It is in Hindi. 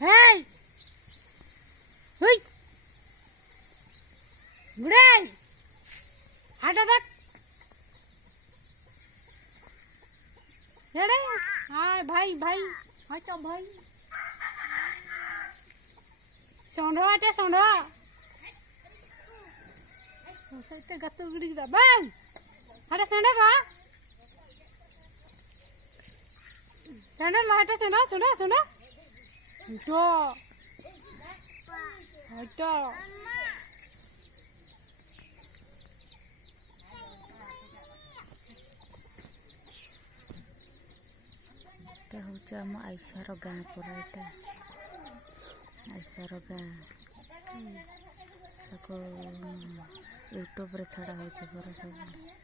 Hey! Hey! Buray! Hata tak! Ready? Hai भाई भाई hai cho भाई सोंडो आटे सोंडो ते गत्तू गिड़ी दा बंग हटा सेंडो का सेंडो ला हटा सेंडो सेंडो सेंडो जो हटा এটা হচ্ছে আমার আইসার গাঁ পুরা এটা আইসার গাঁ তাকে यूट्यूब रे छड़ा होचे पुरा सब।